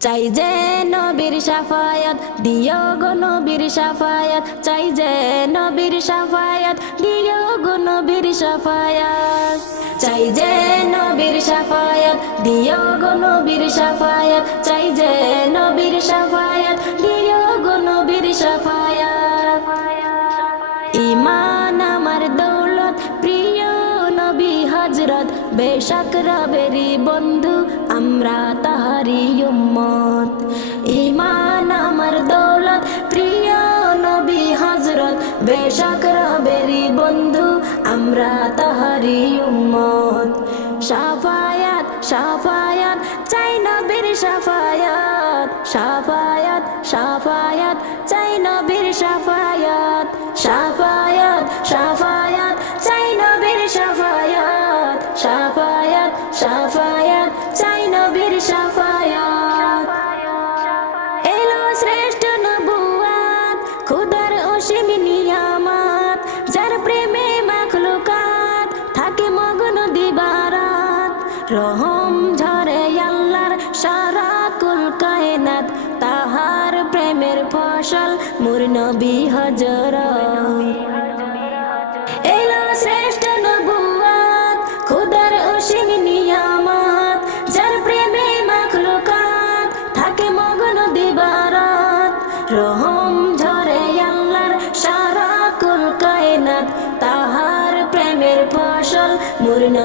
চাই যে নবীর সাফায়াত, দিও গো নবীর সাফায়াত, চাই যে নবীর সাফায়াত, দিও গো নবীর সাফায়াত, চাই যে নবীর সাফায়াত, দিও গো নবীর সাফায়াত, চাই যে নবীর সাফায়াত, দিও হজরত বেশক রবেরি বন্ধু, আমরা তাহারি উম্মত। ইমান আমার দৌলত, প্রিয় নবী হজরত বেশক রবেরি বন্ধু, আমরা তাহারি উম্মত। সাফায়াত সাফায়াত, চাই নবীর সাফায়াত। সাফায়াত সাফায়াত, চাই নবীর সাফায়াত। সাফায়াত সাফায়াত চাই নবীর সাফায়াত এলো শ্রেষ্ঠ নবুয়াত খুদার অসীম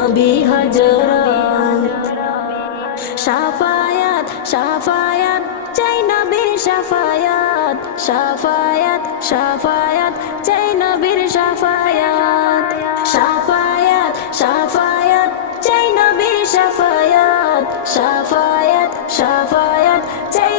নবী হজরত। সাফায়াত সাফায়াত চাই নবীর সাফায়াত সাফায়াত সাফায়াত চাই নবীর সাফায়াত সাফায়াত সাফায়াত চাই নবীর সাফায়াত সাফায়াত সাফায়াত চাই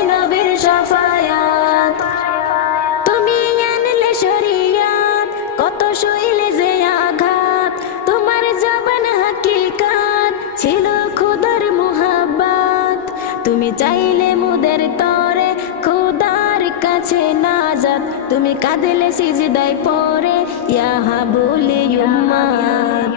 কাছে নাজাত, তুমি কাঁদলে সিজদাই পরে ইহা বলে উম্মাত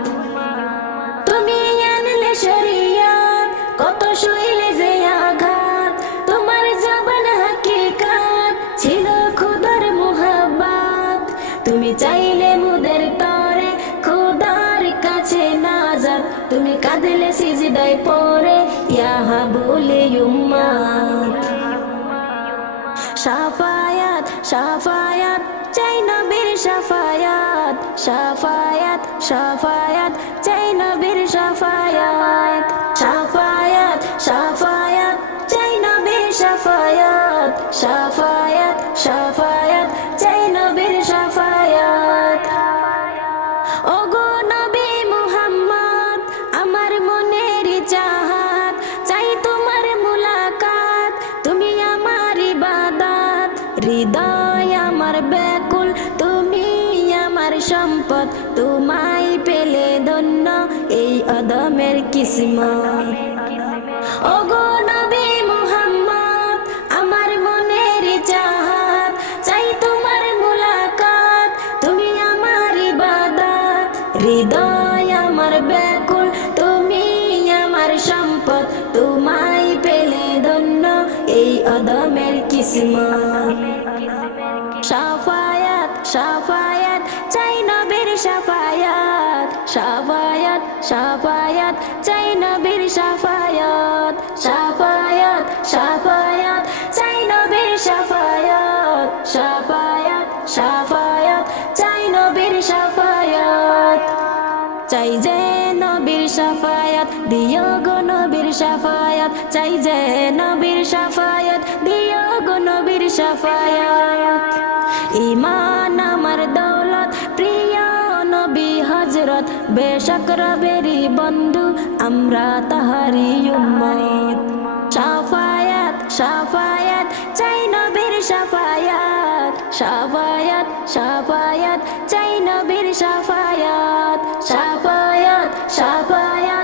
তুমি আনলে শরিয়াত, কত শৈলে যে আঘাত। তোমার জবান হাকিকাত, ছিল খুদার মুহাব্বাত। তুমি চাইলে মুদের তরে, খুদার কাছে নাজাত। তুমি কাঁদলে সিজদাই পরে, ইয়াহা বলে উম্মাত সাফায়াত সাফায়াত, চাই নবীর সাফায়াত সাফায়াত সাফায়াত, চাই নবীর সাফায়াত সাফায়াত সাফায়াত, চাই নবীর সাফায়াত সাফায়াত সাফায়াত হৃদয় আমার ব্যাকুল, তুমি আমার সম্পদ, তোমায় পেলে ধন্য এই অদমের মুহাম্মদ, আমার মনের চাই তোমার মুলাকাত, তুমি হৃদয় আমার ব্যাকুল, তুমি আমার সম্পদ, তোমায় পেলে ধন্য এই অদমের কিসমত। সাফায়াত সাফায়াত, চাই নবীর সাফায়াত। সাফায়াত সাফায়াত, চাই নবীর সাফায়াত। সাফায়াত সাফায়াত, চাই নবীর সাফায়াত। সাফায়াত সাফায়াত, চাই নবীর সাফায়াত। চাই সাফায়াত ইমান আমার দৌলত, প্রিয় নবী হজরত বেশক রবেরি বন্ধু, আমরা তাহারি উম্মত। সাফায়াত সাফায়াত চাই নবীর সাফায়াত সাফায়াত সাফায়াত চাই নবীর সাফায়াত সাফায়াত